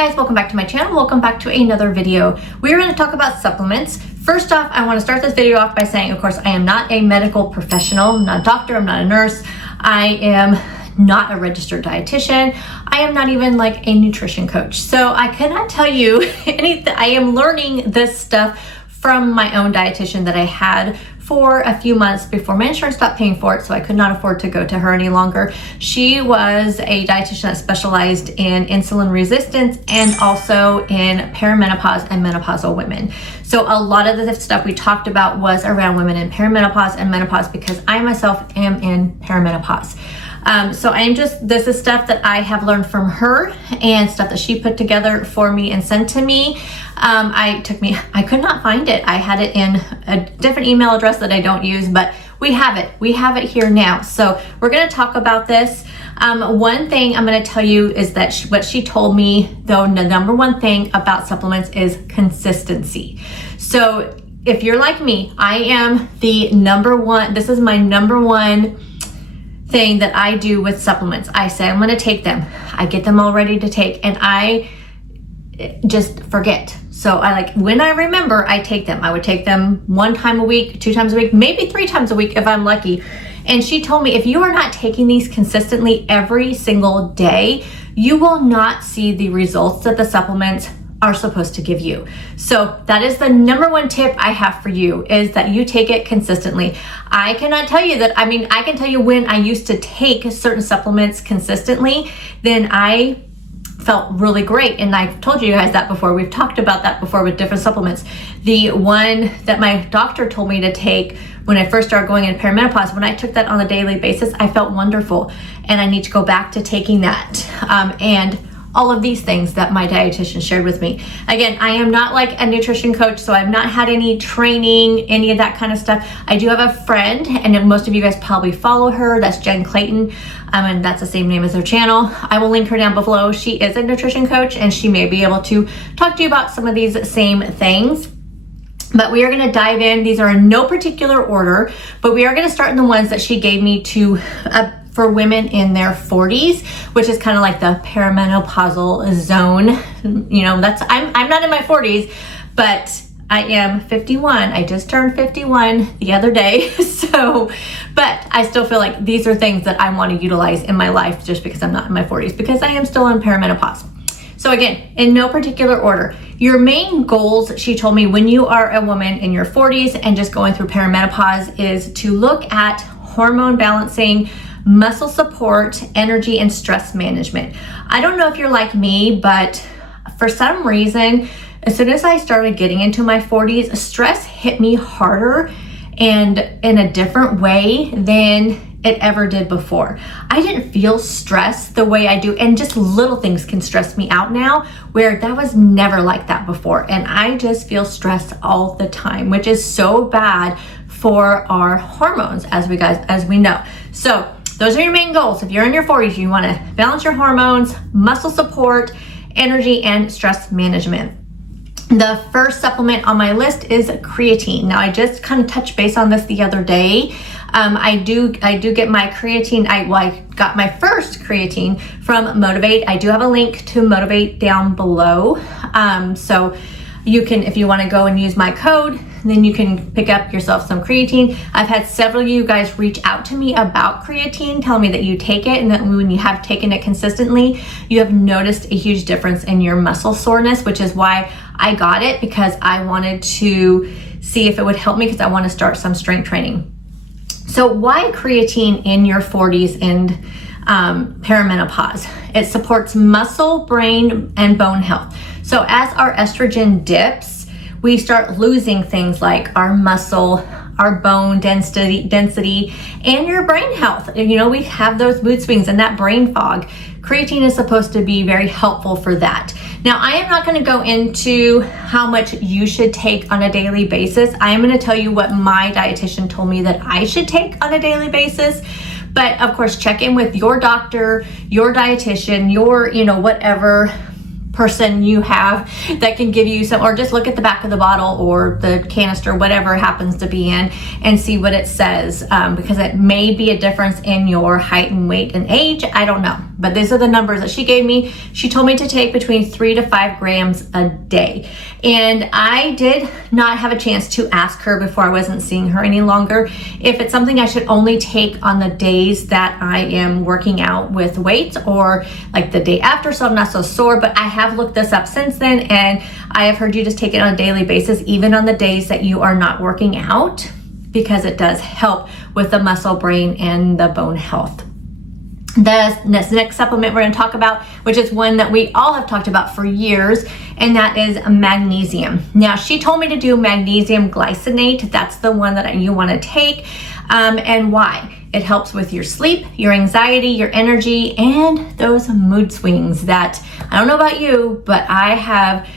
guys, welcome back to my channel. Welcome back to another video. We're going to talk about supplements. First off, I want to start this video off by saying, of course, I am not a medical professional. I'm not a doctor. I'm not a nurse. I am not a registered dietitian. I am not even like a nutrition coach. So I cannot tell you anything. I am learning this stuff from my own dietitian that I had for a few months before my insurance stopped paying for it, so I could not afford to go to her any longer. She was a dietitian that specialized in insulin resistance and also in perimenopause and menopausal women. So a lot of the stuff we talked about was around women in perimenopause and menopause because I myself am in perimenopause. So this is stuff that I have learned from her and stuff that she put together for me and sent to me. I could not find it. I had it in a different email address that I don't use, but we have it. We have it here now. So we're going to talk about this. One thing I'm going to tell you is that what she told me, though, the number one thing about supplements is consistency. So if you're like me, I am the number one. This is my number one thing that I do with supplements. I say I'm going to take them. I get them all ready to take and I just forget. So when I remember, I take them. I would take them 1 time a week, 2 times a week, maybe 3 times a week if I'm lucky. And she told me if you are not taking these consistently every single day, you will not see the results that the supplements are supposed to give you. So that is the number one tip I have for you, is that you take it consistently. I cannot tell you that, I can tell you when I used to take certain supplements consistently, then I felt really great. And I've told you guys that before. We've talked about that before with different supplements. The one that my doctor told me to take when I first started going in perimenopause, when I took that on a daily basis, I felt wonderful. And I need to go back to taking that. And all of these things that my dietitian shared with me. Again, I am not like a nutrition coach, so I've not had any training, any of that kind of stuff. I do have a friend, and most of you guys probably follow her. That's Jenn Clayton, and that's the same name as her channel. I will link her down below. She is a nutrition coach, and she may be able to talk to you about some of these same things. But we are going to dive in. These are in no particular order, but we are going to start in the ones that she gave me for women in their 40s, which is kind of like the perimenopausal zone. You know, I'm not in my 40s, but I am 51. I just turned 51 the other day. But I still feel like these are things that I want to utilize in my life just because I'm not in my 40s, because I am still in perimenopause. So again, in no particular order, your main goals, she told me, when you are a woman in your 40s and just going through perimenopause, is to look at hormone balancing, muscle support, energy, and stress management. I don't know if you're like me, but for some reason, as soon as I started getting into my 40s, stress hit me harder and in a different way than it ever did before. I didn't feel stress the way I do, and just little things can stress me out now, where that was never like that before. And I just feel stressed all the time, which is so bad for our hormones, as we know. So those are your main goals. If you're in your 40s, you want to balance your hormones, muscle support, energy, and stress management. The first supplement on my list is creatine. Now, I just kind of touched base on this the other day. I do get my creatine. I got my first creatine from Motivate. I do have a link to Motivate down below. So you can, if you want to go and use my code, then you can pick up yourself some creatine. I've had several of you guys reach out to me about creatine, telling me that you take it and that when you have taken it consistently, you have noticed a huge difference in your muscle soreness, which is why I got it, because I wanted to see if it would help me, because I want to start some strength training. So why creatine in your 40s and perimenopause? It supports muscle, brain, and bone health. So as our estrogen dips, we start losing things like our muscle, our bone density, and your brain health. You know, we have those mood swings and that brain fog. Creatine is supposed to be very helpful for that. Now, I am not going to go into how much you should take on a daily basis. I am going to tell you what my dietitian told me that I should take on a daily basis. But of course, check in with your doctor, your dietitian, your, whatever person you have that can give you some, or just look at the back of the bottle or the canister, whatever it happens to be in, and see what it says, because it may be a difference in your height and weight and age. I don't know. but these are the numbers that she gave me. She told me to take between 3 to 5 grams a day. And I did not have a chance to ask her before I wasn't seeing her any longer if it's something I should only take on the days that I am working out with weights, or like the day after so I'm not so sore. But I have looked this up since then, and I have heard you just take it on a daily basis, even on the days that you are not working out, because it does help with the muscle, brain, and the bone health. The next supplement we're going to talk about, which is one that we all have talked about for years, and that is magnesium. Now, she told me to do magnesium glycinate. That's the one that you want to take. And why? It helps with your sleep, your anxiety, your energy, and those mood swings that, I don't know about you, but I have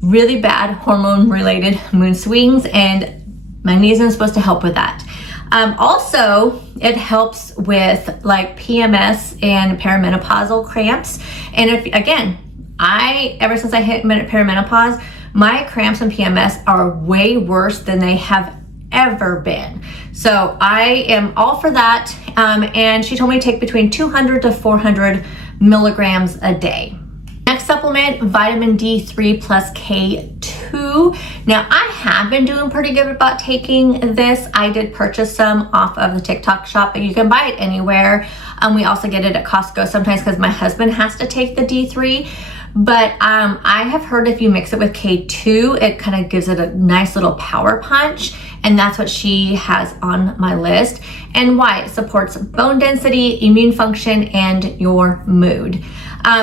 really bad hormone-related mood swings, and magnesium is supposed to help with that. Also, it helps with like PMS and perimenopausal cramps. And if, again, ever since I hit perimenopause, my cramps and PMS are way worse than they have ever been. So I am all for that. And she told me to take between 200 to 400 milligrams a day. Next supplement, vitamin D3 plus K2. Now, I have been doing pretty good about taking this. I did purchase some off of the TikTok shop, but you can buy it anywhere. We also get it at Costco sometimes because my husband has to take the D3. But I have heard if you mix it with K2, it kind of gives it a nice little power punch. And that's what she has on my list. And why? It supports bone density, immune function, and your mood.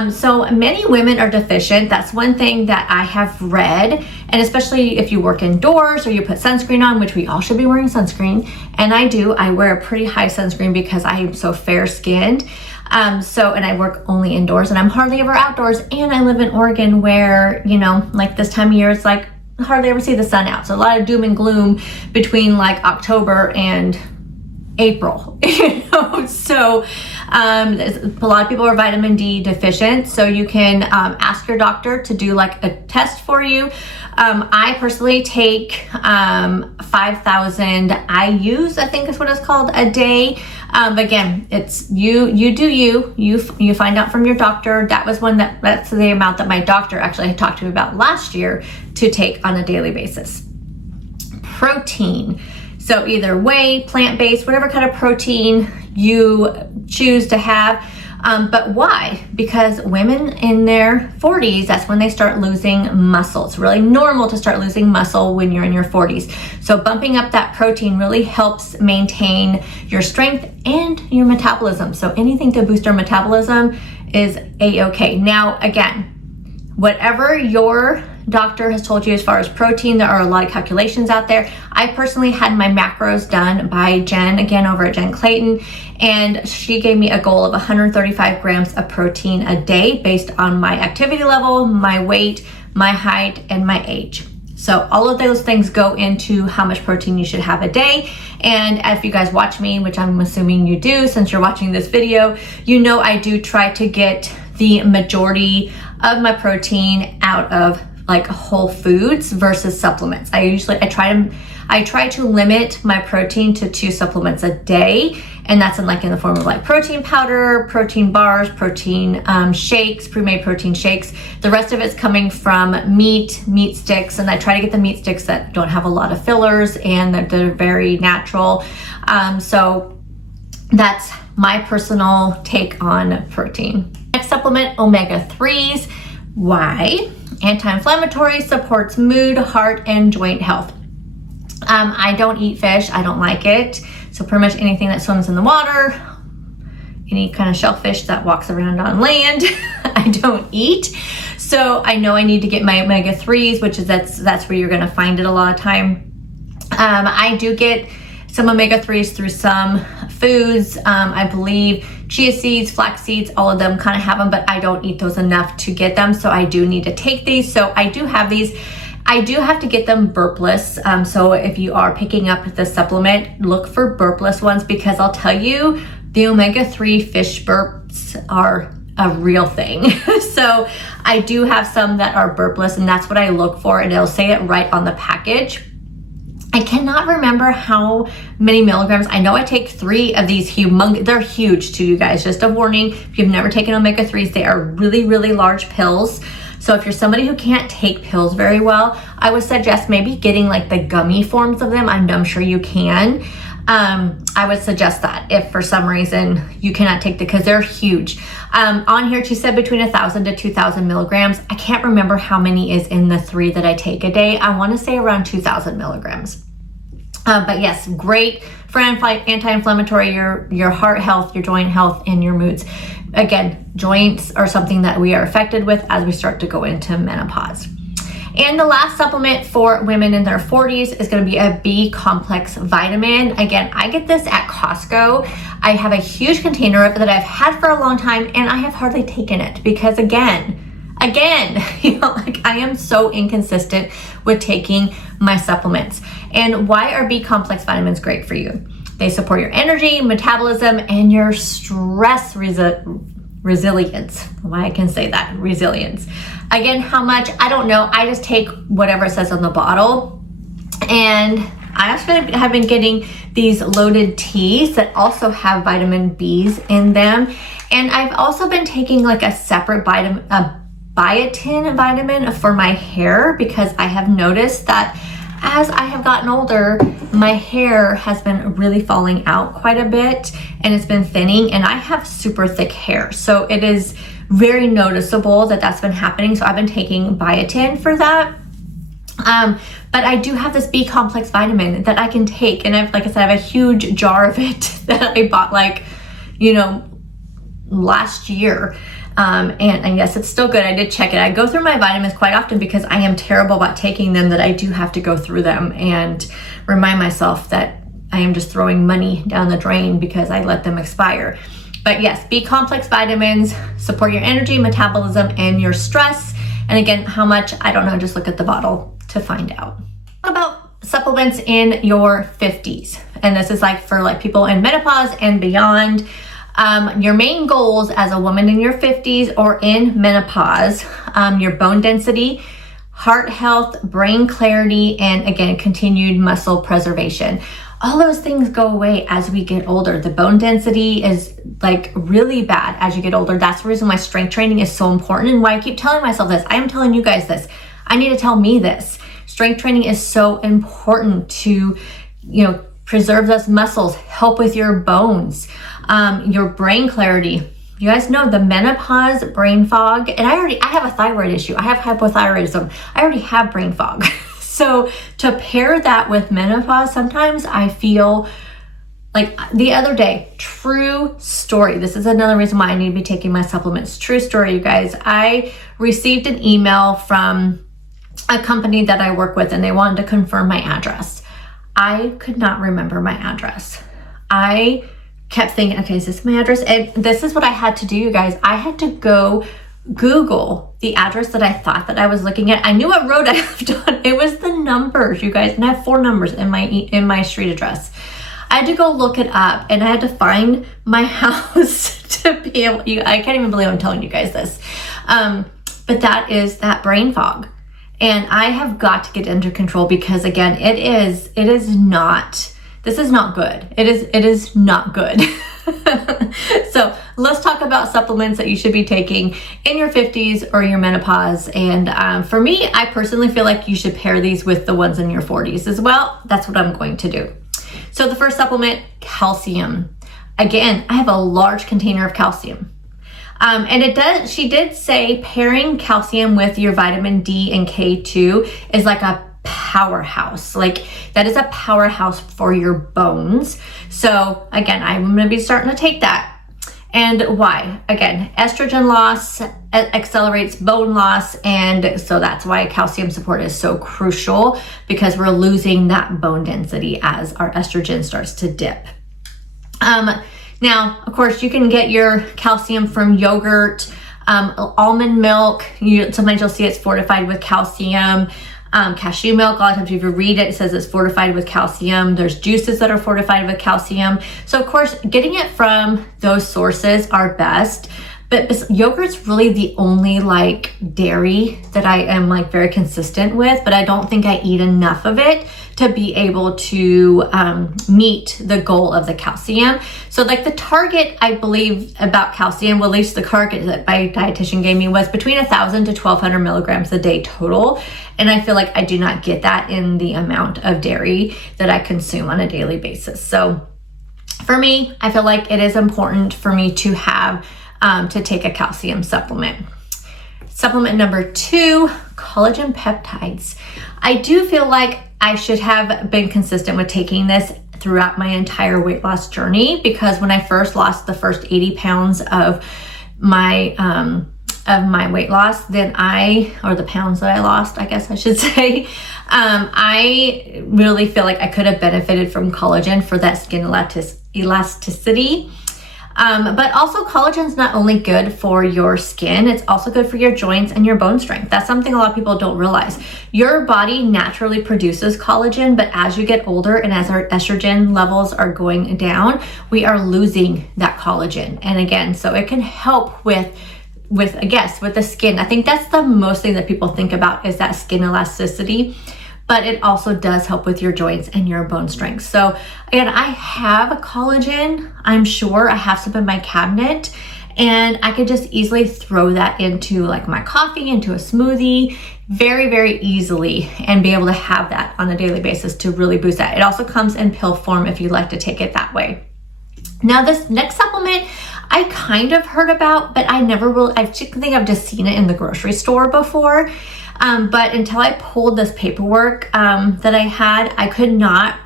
So many women are deficient. That's one thing that I have read. And especially if you work indoors or you put sunscreen on, which we all should be wearing sunscreen. And I do. I wear a pretty high sunscreen because I am so fair skinned. And I work only indoors, and I'm hardly ever outdoors. And I live in Oregon where, you know, like this time of year, it's like hardly ever see the sun out. So a lot of doom and gloom between like October and April, you know. So a lot of people are vitamin D deficient. So you can ask your doctor to do like a test for you. I personally take 5,000 IUs, I think is what it's called, a day. Again, it's you do you find out from your doctor. That was that's the amount that my doctor actually had talked to me about last year to take on a daily basis. Protein. So either whey, plant-based, whatever kind of protein you choose to have. But why? Because women in their 40s, that's when they start losing muscle. It's really normal to start losing muscle when you're in your 40s. So bumping up that protein really helps maintain your strength and your metabolism. So anything to boost our metabolism is a-okay. Now, again, whatever your doctor has told you as far as protein, there are a lot of calculations out there. I personally had my macros done by Jenn, again over at Jenn Clayton, and she gave me a goal of 135 grams of protein a day based on my activity level, my weight, my height, and my age. So all of those things go into how much protein you should have a day. And if you guys watch me, which I'm assuming you do since you're watching this video, you know I do try to get the majority of my protein out of like whole foods versus supplements. I try to limit my protein to 2 supplements a day, and that's in the form of like protein powder, protein bars, protein shakes, pre-made protein shakes. The rest of it's coming from meat sticks, and I try to get the meat sticks that don't have a lot of fillers and that they're very natural. So that's my personal take on protein. Next supplement, omega-3s. Why? Anti-inflammatory, supports mood, heart, and joint health. I don't eat fish. I don't like it. So pretty much anything that swims in the water, any kind of shellfish that walks around on land, I don't eat. So I know I need to get my omega-3s, which is that's where you're going to find it a lot of time. I do get some omega-3s through some foods. I believe chia seeds, flax seeds, all of them kind of have them, but I don't eat those enough to get them. So I do need to take these. So I do have these. I do have to get them burpless. So if you are picking up the supplement, look for burpless ones, because I'll tell you, the omega-3 fish burps are a real thing. So I do have some that are burpless, and that's what I look for. And it'll say it right on the package. I cannot remember how many milligrams. I know I take 3 of these they're huge too, you guys. Just a warning, if you've never taken omega-3s, they are really, really large pills. So if you're somebody who can't take pills very well, I would suggest maybe getting like the gummy forms of them. I'm sure you can. I would suggest that if for some reason you cannot take because they're huge. On here, she said between 1,000 to 2,000 milligrams. I can't remember how many is in the 3 that I take a day. I want to say around 2,000 milligrams. But yes, great for anti-inflammatory, your heart health, your joint health, and your moods. Again, joints are something that we are affected with as we start to go into menopause. And the last supplement for women in their 40s is going to be a B complex vitamin. Again, I get this at Costco. I have a huge container of it that I've had for a long time, and I have hardly taken it because again, you know, like I am so inconsistent with taking my supplements. And why are B complex vitamins great for you? They support your energy, metabolism, and your stress resilience. Why I can say that, resilience. Again, how much, I don't know. I just take whatever it says on the bottle. And I actually have been getting these loaded teas that also have vitamin Bs in them. And I've also been taking like a separate biotin vitamin for my hair because I have noticed that as I have gotten older, my hair has been really falling out quite a bit and it's been thinning, and I have super thick hair. So it is very noticeable that that's been happening. So I've been taking biotin for that. But I do have this B complex vitamin that I can take. And like I said, I have a huge jar of it that I bought like, you know, last year. And yes, it's still good. I did check it. I go through my vitamins quite often because I am terrible about taking them, that I do have to go through them and remind myself that I am just throwing money down the drain because I let them expire. But yes, B complex vitamins support your energy, metabolism, and your stress. And again, how much, I don't know, just look at the bottle to find out. What about supplements in your 50s? And this is like for like people in menopause and beyond. Your main goals as a woman in your 50s or in menopause, your bone density, heart health, brain clarity, and again, continued muscle preservation. All those things go away as we get older. The bone density is like really bad as you get older. That's the reason why strength training is so important and why I keep telling myself this. I am telling you guys this. I need to tell me this. Strength training is so important to, you know, preserve those muscles, help with your bones, your brain clarity. You guys know the menopause, brain fog, and I have a thyroid issue. I have hypothyroidism. I already have brain fog. So to pair that with menopause, sometimes I feel like the other day, true story. This is another reason why I need to be taking my supplements. True story, you guys. I received an email from a company that I work with and they wanted to confirm my address. I could not remember my address. I kept thinking, okay, is this my address? And this is what I had to do, you guys. I had to go Google the address that I thought that I was looking at. I knew what road I lived on. It was the numbers, you guys. And I have 4 numbers in my street address. I had to go look it up and I had to find my house to be able, I can't even believe I'm telling you guys this. But that is that brain fog. And I have got to get under control because again, this is not good. It is not good. So let's talk about supplements that you should be taking in your 50s or your menopause. And for me, I personally feel like you should pair these with the ones in your 40s as well. That's what I'm going to do. So the first supplement, calcium. Again, I have a large container of calcium. And she did say pairing calcium with your vitamin D and K2 is like a powerhouse. Like that is a powerhouse for your bones. So again, I'm going to be starting to take that. And why? Again, estrogen loss accelerates bone loss. And so that's why calcium support is so crucial, because we're losing that bone density as our estrogen starts to dip. Now, of course, you can get your calcium from yogurt, almond milk. Sometimes you'll see it's fortified with calcium. Cashew milk, a lot of times if you read it, it says it's fortified with calcium. There's juices that are fortified with calcium. So of course, getting it from those sources are best. But yogurt's really the only like dairy that I am like very consistent with, but I don't think I eat enough of it. to be able to meet the goal of the calcium. So like the target, I believe, about calcium, well, at least the target that my dietitian gave me was between 1,000 to 1,200 milligrams a day total. And I feel like I do not get that in the amount of dairy that I consume on a daily basis. So for me, I feel like it is important for me to have, to take a calcium supplement. Supplement number 2, collagen peptides. I do feel like I should have been consistent with taking this throughout my entire weight loss journey, because when I first lost the first 80 pounds of my weight loss, then or the pounds that I lost, I guess I should say, I really feel like I could have benefited from collagen for that skin elasticity. But also collagen is not only good for your skin, it's also good for your joints and your bone strength. That's something a lot of people don't realize. Your body naturally produces collagen, but as you get older and as our estrogen levels are going down, we are losing that collagen. And again, so it can help with the skin. I think that's the most thing that people think about is that skin elasticity, but it also does help with your joints and your bone strength. So again, I have a collagen. I'm sure I have some in my cabinet, and I could just easily throw that into like my coffee, into a smoothie very, very easily, and be able to have that on a daily basis to really boost that. It also comes in pill form if you'd like to take it that way. Now this next supplement I kind of heard about, but I never really, I think I've just seen it in the grocery store before. But until I pulled this paperwork that I had, I could not,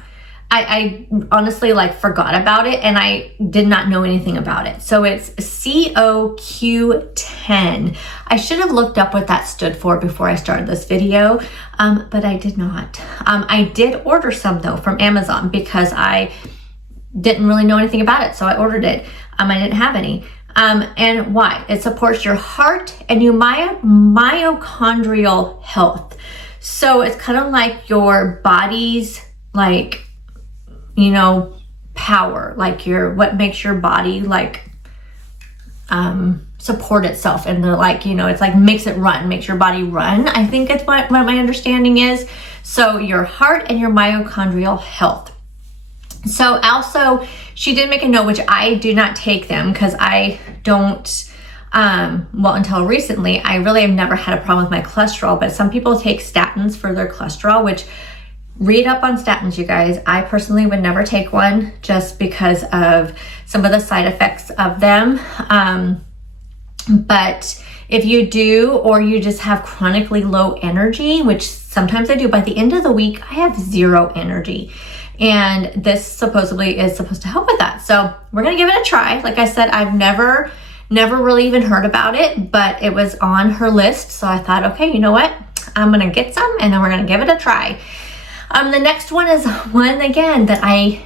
I honestly like forgot about it, and I did not know anything about it. So it's COQ10. I should have looked up what that stood for before I started this video, but I did not. I did order some though from Amazon because I didn't really know anything about it. So I ordered it. I didn't have any. And why? It supports your heart and your mitochondrial health. So it's kind of like your body's like, power, like what makes your body like support itself, and it's like makes it run, makes your body run. I think it's what my understanding is. So your heart and your mitochondrial health. So also, she did make a note, which I do not take them because I don't, until recently, I really have never had a problem with my cholesterol, but some people take statins for their cholesterol, which read up on statins, you guys. I personally would never take one just because of some of the side effects of them. But if you do, or you just have chronically low energy, which sometimes I do, by the end of the week, I have zero energy. And this supposedly is supposed to help with that. So we're gonna give it a try. Like I said, I've never really even heard about it, but it was on her list. So I thought, okay, you know what? I'm gonna get some, and then we're gonna give it a try. The next one is one, again, that I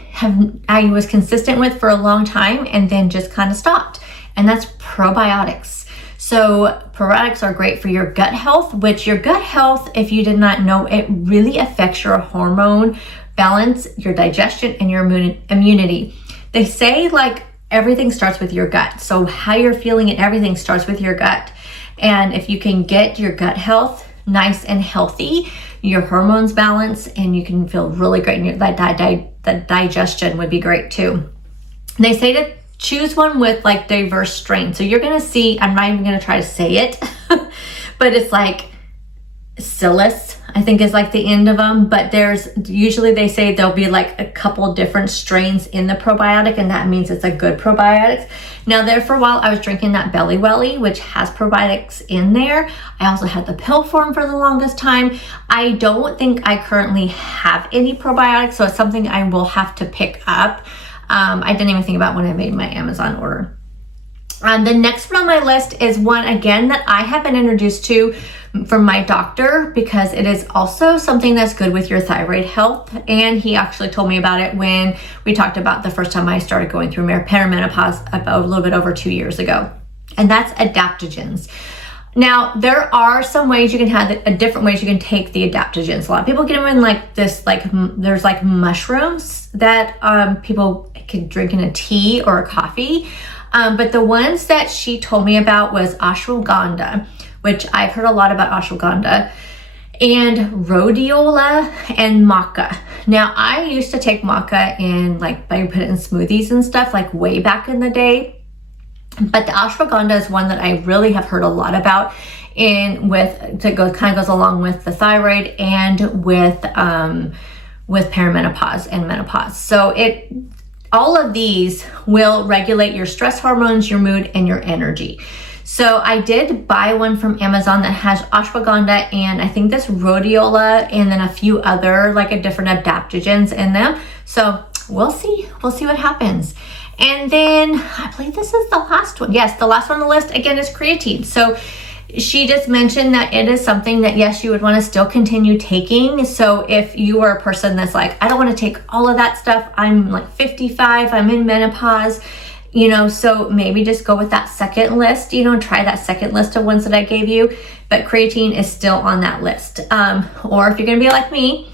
was consistent with for a long time and then just kind of stopped. And that's probiotics. So probiotics are great for your gut health, which your gut health, if you did not know, it really affects your hormone balance, your digestion, and your immunity. They say like everything starts with your gut. So how you're feeling and everything starts with your gut. And if you can get your gut health nice and healthy, your hormones balance, and you can feel really great, and the digestion would be great too. They say to choose one with like diverse strains. So you're gonna see, I'm not even gonna try to say it, but it's like Silas, I think is like the end of them, but there's usually, they say there'll be like a couple different strains in the probiotic, and that means it's a good probiotic. Now there for a while I was drinking that Belly Welly, which has probiotics in there. I also had the pill form for the longest time. I don't think I currently have any probiotics, so it's something I will have to pick up. I didn't even think about when I made my Amazon order. The next one on my list is one, again, that I have been introduced to from my doctor, because it is also something that's good with your thyroid health. And he actually told me about it when we talked about the first time I started going through perimenopause about a little bit over 2 years ago. And that's adaptogens. Now, there are some ways you can have different ways you can take the adaptogens. A lot of people get them in like this, like there's like mushrooms that people can drink in a tea or a coffee. But the ones that she told me about was ashwagandha, which I've heard a lot about ashwagandha. and rhodiola and maca. Now, I used to take maca in, like, I put it in smoothies and stuff, like way back in the day. But the ashwagandha is one that I really have heard a lot about kind of goes along with the thyroid and with perimenopause and menopause. So all of these will regulate your stress hormones, your mood, and your energy. So I did buy one from Amazon that has ashwagandha and I think this rhodiola and then a few other like different adaptogens in them. So we'll see what happens. And then I believe this is the last one. Yes, the last one on the list again is creatine. So she just mentioned that it is something that, yes, you would want to still continue taking. So if you are a person that's like, I don't want to take all of that stuff, I'm like 55, I'm in menopause, so maybe just go with that second list, try that second list of ones that I gave you, but creatine is still on that list. Or if you're going to be like me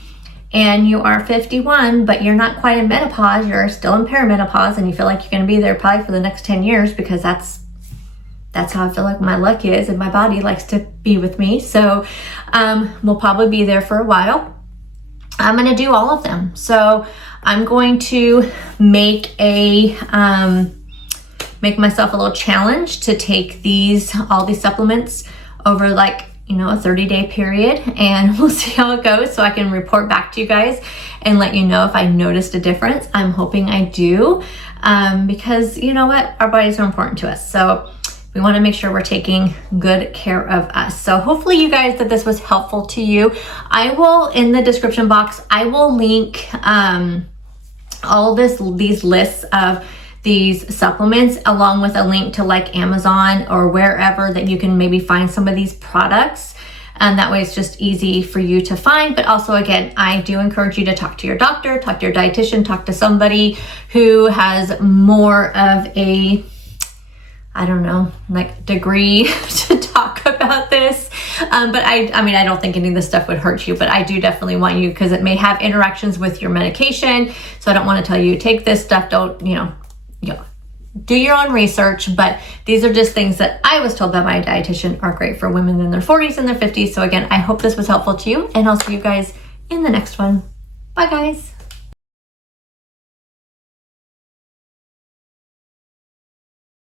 and you are 51, but you're not quite in menopause, you're still in perimenopause and you feel like you're going to be there probably for the next 10 years because that's how I feel like my luck is and my body likes to be with me. So we'll probably be there for a while. I'm going to do all of them. So I'm going to make myself a little challenge to take all these supplements over like, a 30-day period, and we'll see how it goes so I can report back to you guys and let you know if I noticed a difference. I'm hoping I do, because you know what? Our bodies are important to us. So we want to make sure we're taking good care of us. So hopefully you guys that this was helpful to you. I will, in the description box, I will link all these lists of these supplements along with a link to like Amazon or wherever that you can maybe find some of these products. And that way it's just easy for you to find. But also, again, I do encourage you to talk to your doctor, talk to your dietitian, talk to somebody who has more of a, degree to talk about this. But I don't think any of this stuff would hurt you, but I do definitely want you, because it may have interactions with your medication. So I don't want to tell you, take this stuff, don't, do your own research, but these are just things that I was told by my dietitian are great for women in their 40s and their 50s. So again, I hope this was helpful to you, and I'll see you guys in the next one. Bye guys.